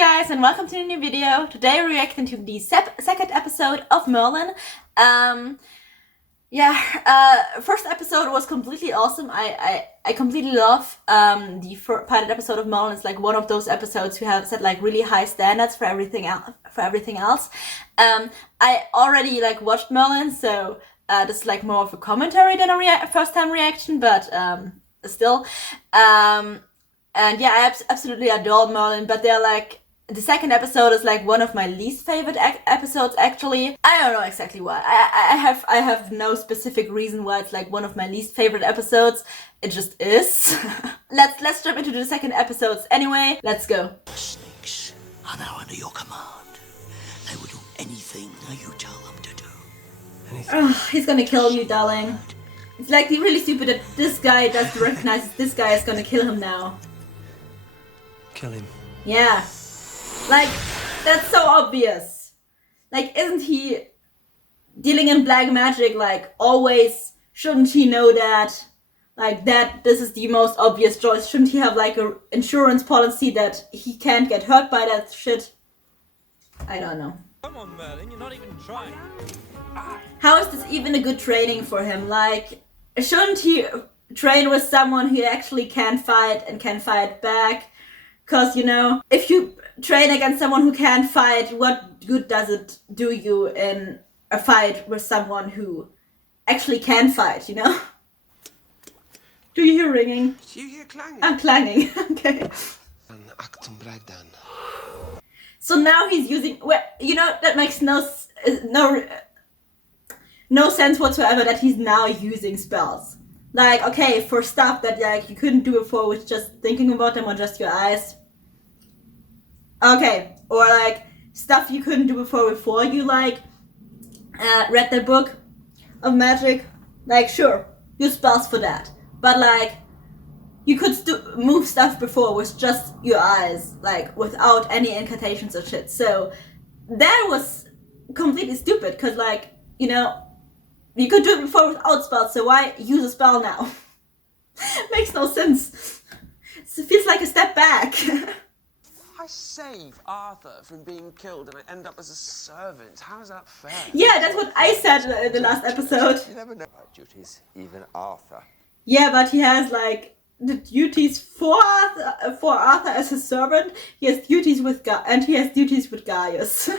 guys and welcome to a new video. Today we're reacting to the second episode of Merlin. First episode was completely awesome. I completely love the pilot episode of Merlin. It's like one of those episodes who have set like really high standards for everything else. I already like watched Merlin, so this is like more of a commentary than a first time reaction, but still. And yeah, I absolutely adore Merlin, but they're like, the second episode is like one of my least favorite episodes actually. I don't know exactly why. I have no specific reason why it's like one of my least favorite episodes. It just is. Let's jump into the second episodes anyway. Let's go. Snakes are now under your command. They will do anything you tell them to do. Oh, he's gonna kill you, darling. It's like really stupid that this guy doesn't recognize this guy is gonna kill him now. Kill him. Yeah. Like, that's so obvious. Like, isn't he dealing in black magic, like, always? Shouldn't he know that? Like, that this is the most obvious choice. Shouldn't he have, like, an insurance policy that he can't get hurt by that shit? I don't know. Come on, Merlin, you're not even trying. How is this even a good training for him? Like, shouldn't he train with someone who actually can fight and can fight back? Because, you know, if you train against someone who can't fight, what good does it do you in a fight with someone who actually can fight, you know? Do you hear ringing? Do you hear clanging? I'm clanging, okay. So now he's using, well, you know, that makes no sense whatsoever that he's now using spells. Like, okay, for stuff that like you couldn't do before with just thinking about them or just your eyes. Okay, or like stuff you couldn't do before you like read the book of magic. Like, sure, use spells for that. But like, you could move stuff before with just your eyes, like without any incantations or shit. So that was completely stupid, because like, you know, you could do it before without spells, so why use a spell now? Makes no sense. It feels like a step back. I save Arthur from being killed and I end up as a servant. How is that fair? Yeah, that's what I said in the last episode. You never know about duties, even Arthur. Yeah, but he has like the duties for Arthur as his servant. He has duties with he has duties with Gaius, and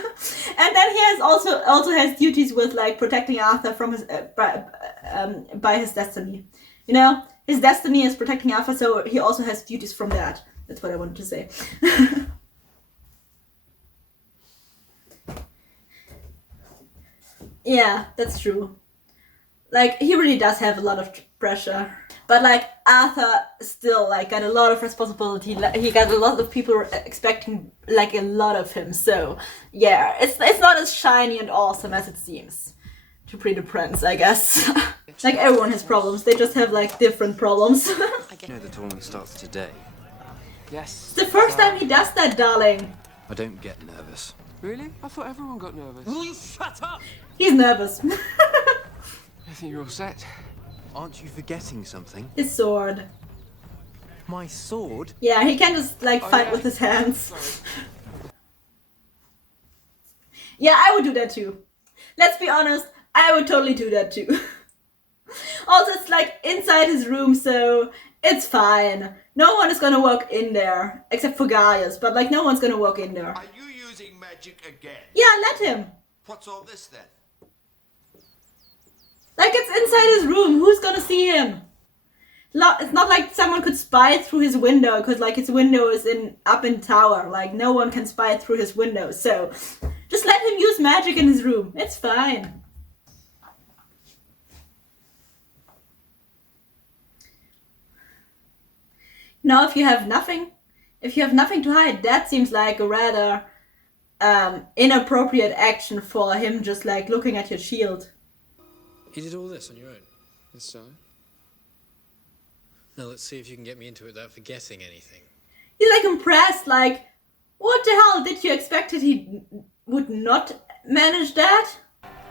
then he has also has duties with like protecting Arthur from his by his destiny. You know, his destiny is protecting Arthur, so he also has duties from that. That's what I wanted to say. Yeah, that's true. Like, he really does have a lot of pressure. But like, Arthur still like got a lot of responsibility. He got a lot of people expecting like a lot of him. So yeah, it's not as shiny and awesome as it seems to Pretty Prince, I guess. Like, everyone has problems. They just have like different problems. You know the tournament starts today. Yes. It's the first time he does that, darling. I don't get nervous. Really? I thought everyone got nervous. Will you shut up? He's nervous. I think you're all set. Aren't you forgetting something? His sword. My sword? Yeah, he can just like fight yeah. with his hands. Sorry. Yeah, I would do that too. Let's be honest, I would totally do that too. Also, it's like inside his room, so it's fine. No one is gonna walk in there, except for Gaius, but like no one's gonna walk in there. Are you using magic again? Yeah, let him. What's all this then? Like, it's inside his room, who's gonna see him? It's not like someone could spy through his window, because like his window is up in tower. Like, no one can spy through his window, so just let him use magic in his room. It's fine. Now, if you have nothing to hide, that seems like a rather inappropriate action for him, just like looking at your shield. You did all this on your own? Yes, sir. Now let's see if you can get me into it without forgetting anything. He's like impressed, like, what the hell, did you expect that he would not manage that?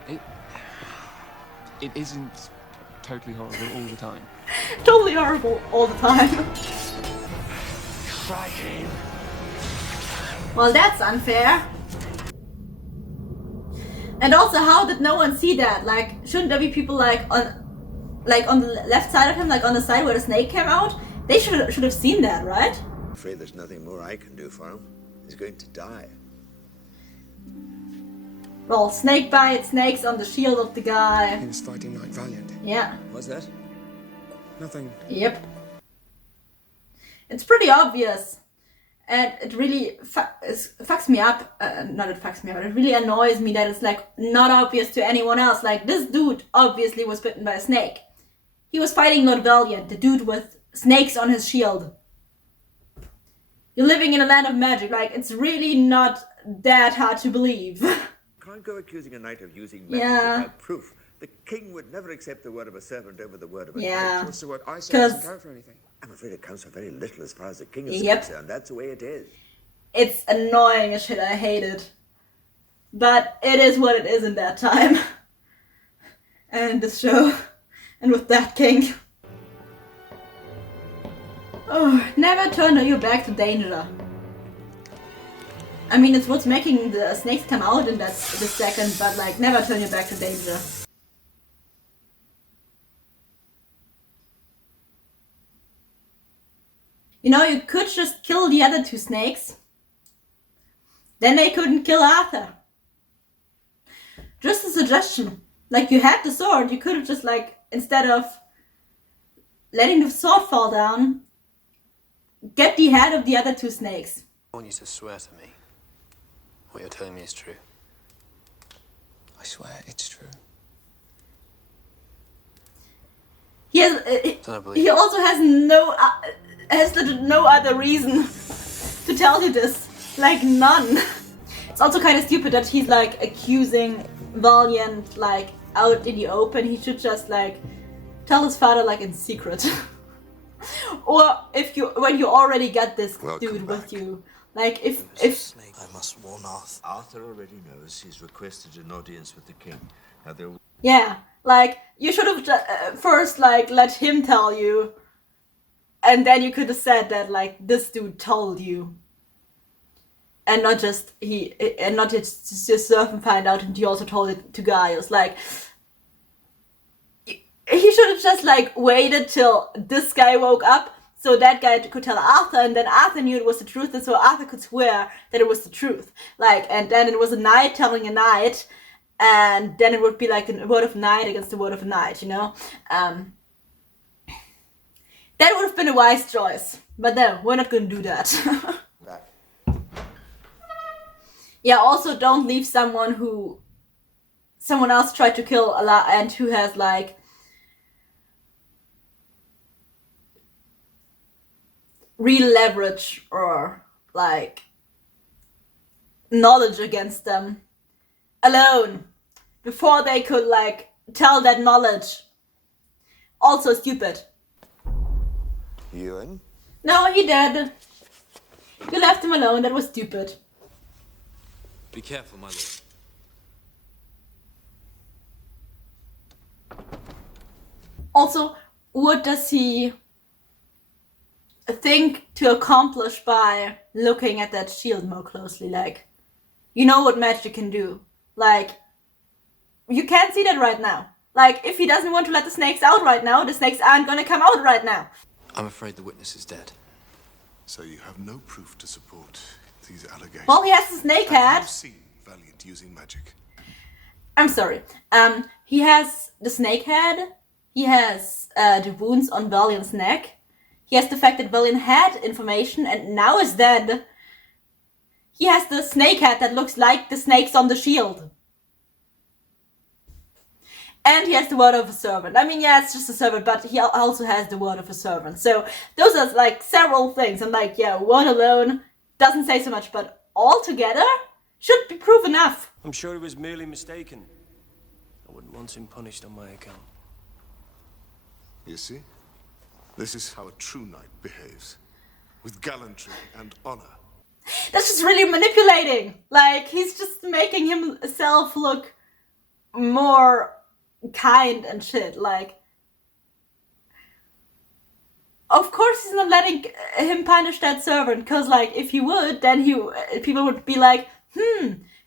It isn't totally horrible all the time. Totally horrible all the time. Strike him. Well, that's unfair. And also, how did no one see that? Like, shouldn't there be people like on the left side of him, like on the side where the snake came out? They should have seen that, right? I'm afraid there's nothing more I can do for him. He's going to die. Well, snake bite, snakes on the shield of the guy. He was fighting Knight Valiant. Yeah. What's that? Nothing. Yep. It's pretty obvious. And it really fucks me up. Not it fucks me up, it really annoys me that it's like not obvious to anyone else. Like, this dude obviously was bitten by a snake. He was fighting Lord Valiant, the dude with snakes on his shield. You're living in a land of magic. Like, it's really not that hard to believe. Can't go accusing a knight of using magic Yeah. without proof. The king would never accept the word of a servant over the word of a knight. Yeah. What's the word? I say 'Cause- doesn't count for anything. I'm afraid it counts for very little as far as the king is Yep. concerned. That's the way it is. It's annoying as shit. I hate it. But it is what it is in that time. And this show. And with that king. Oh, never turn your back to danger. I mean, it's what's making the snakes come out in that this second, but like, never turn your back to danger. You know, you could just kill the other two snakes. Then they couldn't kill Arthur. Just a suggestion. Like, you had the sword, you could have just like, instead of letting the sword fall down, get the head of the other two snakes. I want you to swear to me what you're telling me is true. I swear it's true. He has, Don't believe he also has no other reason to tell you this. Like, none. It's also kind of stupid that he's like accusing Valiant like out in the open. He should just like tell his father like in secret. Or when you already got this Welcome dude back. with you. Like, if I must warn Arthur. Arthur already knows he's requested an audience with the king. Now there yeah, like, you should have first like let him tell you, and then you could have said that like this dude told you, and not just just Surf find out and he also told it to Gaius. Like, he should have just like waited till this guy woke up, so that guy could tell Arthur, and then Arthur knew it was the truth, and so Arthur could swear that it was the truth. Like, and then it was a knight telling a knight, and then it would be like the word of a knight against the word of a knight, you know? That would have been a wise choice. But no, we're not gonna do that. back. Yeah, also don't leave someone else tried to kill a lot and who has like real leverage or like knowledge against them alone before they could like tell that knowledge. Also stupid. Ewan? No, he did. You left him alone. That was stupid. Be careful, my lord. Also, what does he think to accomplish by looking at that shield more closely? Like, you know what magic can do. Like, you can't see that right now. Like, if he doesn't want to let the snakes out right now, the snakes aren't gonna come out right now. I'm afraid the witness is dead. So you have no proof to support these allegations? Well, he has the snake Have head. you seen Valiant using magic? I'm sorry. He has the snake head. He has the wounds on Valiant's neck. He has the fact that Valiant had information and now is dead. He has the snake head that looks like the snakes on the shield. And he has the word of a servant. I mean, yeah, it's just a servant, but he also has the word of a servant. So those are like several things. And like, yeah, one alone doesn't say so much, but all together should be proof enough. I'm sure he was merely mistaken. I wouldn't want him punished on my account. You see? This is how a true knight behaves. With gallantry and honor. That's just really manipulating. Like, he's just making himself look more kind and shit. Like, of course he's not letting him punish that servant, because like if he would, then people would be like,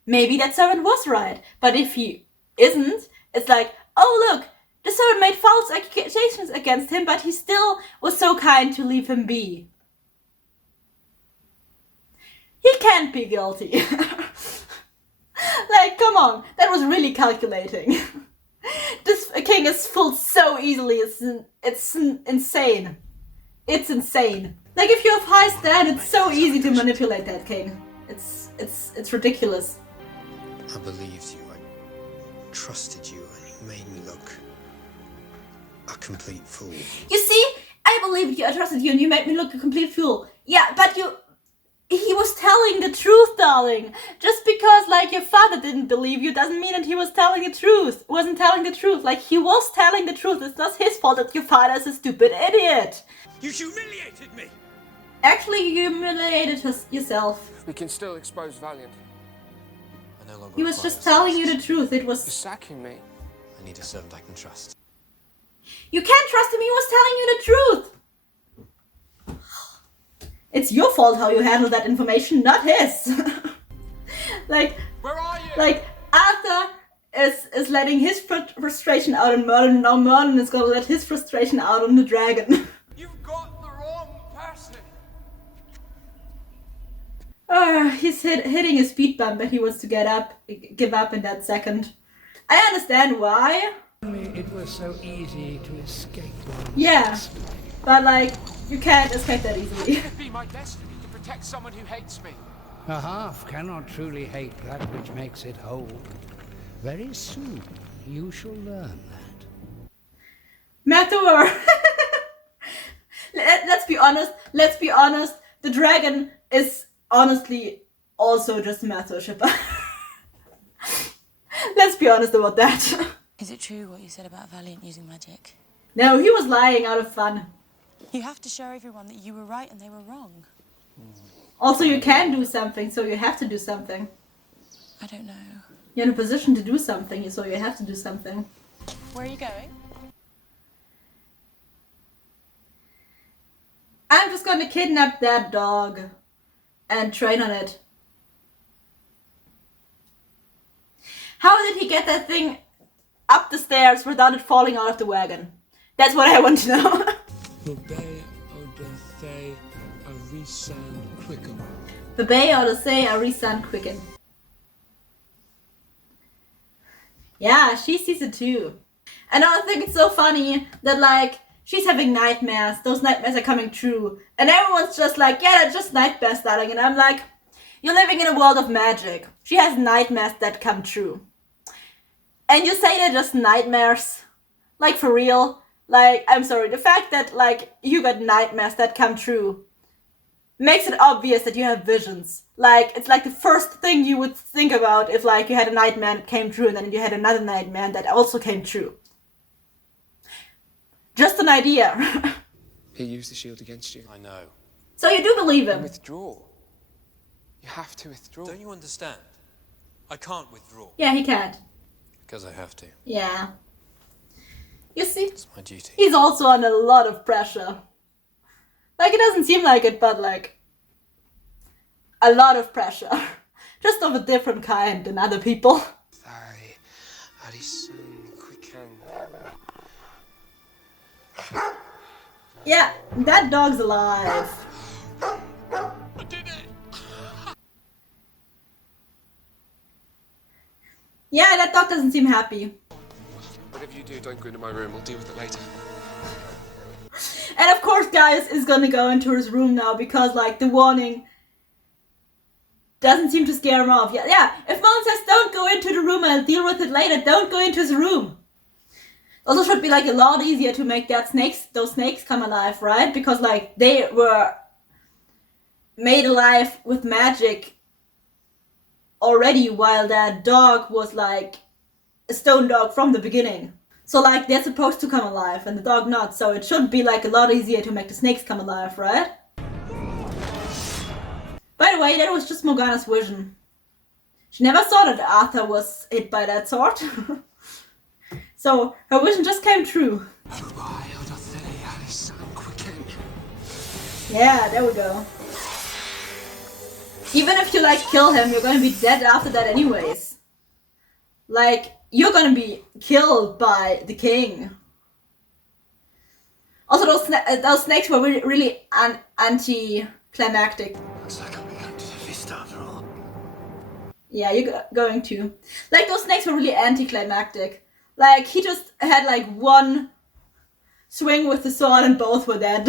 maybe that servant was right. But if he isn't, it's like, oh look, the servant made false accusations against him, but he still was so kind to leave him be. He can't be guilty. Like, come on, that was really calculating. This king is fooled so easily, it's insane. It's insane. Like, if you have high stand, it's so easy to manipulate that king. It's ridiculous. I believed you. I trusted you, and you made me look a complete fool. You see, I believed you, I trusted you, and you made me look a complete fool. Yeah, but he was telling the truth, darling. Just because, like, your father didn't believe you doesn't mean that he was telling the truth. Wasn't telling the truth. Like, he was telling the truth. It's not his fault that your father is a stupid idiot. You humiliated me! Actually, you humiliated yourself. We can still expose Valiant. I no longer He was require just telling you servants. the truth. It You're was... sacking me. I need a servant I can trust. You can't trust him. He was telling you the truth. It's your fault how you handle that information, not his. Like, Where are you? like Arthur is letting his frustration out on Merlin. Now Merlin is gonna let his frustration out on the dragon. You've got the wrong person. He's hitting a speed bump and he wants to give up in that second. I understand why. It was so easy to escape. Yeah, but like, you can't escape that easily. Could it be my destiny to protect someone who hates me? A half cannot truly hate that which makes it whole. Very soon, you shall learn that. Matter. Let's be honest. The dragon is honestly also just a math worshipper. Let's be honest about that. Is it true what you said about Valiant using magic? No, he was lying out of fun. You have to show everyone that you were right and they were wrong. Also, you can do something, so you have to do something. I don't know. You're in a position to do something, so you have to do something. Where are you going? I'm just gonna kidnap that dog and train on it. How did he get that thing up the stairs without it falling out of the wagon? That's what I want to know. Bebe Odyssey Arisan Quicken. Yeah, she sees it too. And I think it's so funny that like she's having nightmares. Those nightmares are coming true. And everyone's just like, yeah, they're just nightmares, darling. And I'm like, you're living in a world of magic. She has nightmares that come true. And you say they're just nightmares? Like, for real? Like, I'm sorry, the fact that, like, you got nightmares that come true makes it obvious that you have visions. Like, it's like the first thing you would think about if, like, you had a nightmare that came true and then you had another nightmare that also came true. Just an idea. He used the shield against you. I know. So you do believe him? Withdraw. You have to withdraw. Don't you understand? I can't withdraw. Yeah, he can't. Because I have to. Yeah. You see? It's my duty. He's also under a lot of pressure. Like, it doesn't seem like it, but like, a lot of pressure. Just of a different kind than other people. Yeah, that dog's alive. I did it! Yeah, that dog doesn't seem happy. Whatever you do, don't go into my room. We'll deal with it later. And of course, Gaius is gonna go into his room now because, like, the warning doesn't seem to scare him off. Yeah. If Merlin says, don't go into the room, I'll deal with it later, don't go into his room. Also should be, like, a lot easier to make those snakes come alive, right? Because, like, they were made alive with magic already, while that dog was, like, a stone dog from the beginning. So, like, they're supposed to come alive, and the dog not. So it should be, like, a lot easier to make the snakes come alive, right? By the way, that was just Morgana's vision. She never saw that Arthur was hit by that sword. So her vision just came true. Yeah, there we go. Even if you like kill him, you're gonna be dead after that anyways. Like, you're gonna be killed by the king. Also, those snakes were really anti-climactic. Looks like I'll be going to the feast after all. Yeah, you're going to. Like, those snakes were really anticlimactic. Like, he just had like one swing with the sword and both were dead.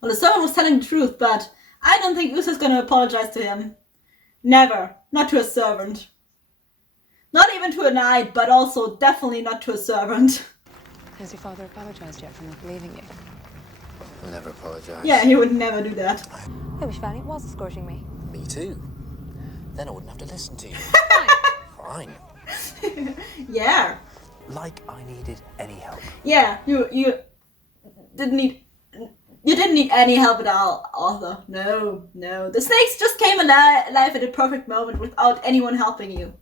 Well, the servant was telling the truth, but I don't think Uso's gonna apologize to him. Never. Not to a servant. Not even to a knight, but also definitely not to a servant. Has your father apologized yet for not believing you? I'll never apologise. Yeah, he would never do that. I wish Valiant was escorting me. Me too. Then I wouldn't have to listen to you. Fine. Yeah. Like I needed any help. Yeah, you didn't need any help at all, Arthur. No. The snakes just came alive at the perfect moment without anyone helping you.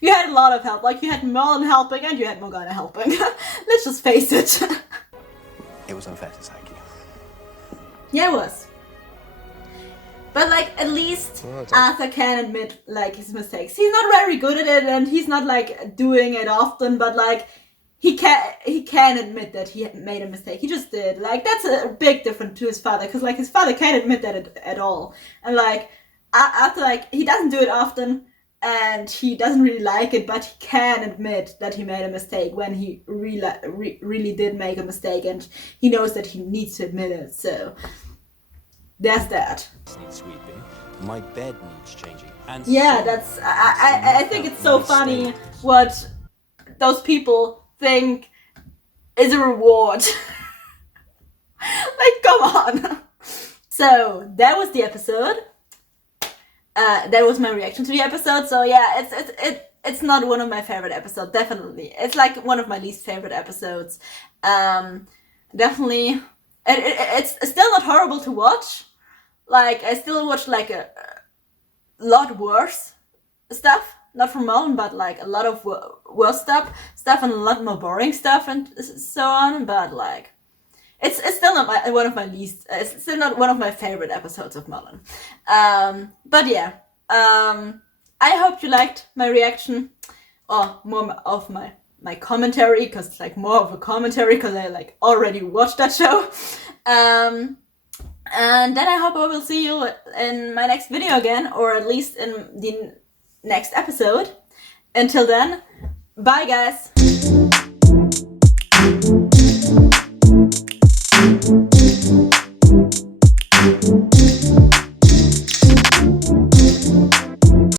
You had a lot of help. Like, you had Merlin helping and you had Morgana helping. Let's just face it. It was unfair to sack you. Yeah, it was. But, like, at least Arthur can admit, like, his mistakes. He's not very good at it and he's not, like, doing it often, but, like, he can admit that he made a mistake. He just did. Like, that's a big difference to his father, because, like, his father can't admit that at all. And, like, Arthur, like, he doesn't do it often and he doesn't really like it, but he can admit that he made a mistake when he really did make a mistake, and he knows that he needs to admit it, so there's that. Needs sweeping. My bed needs changing. And yeah, that's I think it's so funny what those people think is a reward. Like, come on. So that was the episode. That was my reaction to the episode. So yeah, it's not one of my favorite episodes. Definitely, it's like one of my least favorite episodes. Definitely, it's still not horrible to watch. Like, I still watch like a lot worse stuff. Not from Merlin, but like a lot of worse stuff and a lot more boring stuff and so on. But like, it's still not one of my least. It's still not one of my favorite episodes of Merlin. But yeah, I hope you liked my reaction, or more of my commentary, because it's like more of a commentary because I like already watched that show. And then I hope I will see you in my next video again, or at least in the next episode. Until then, bye guys!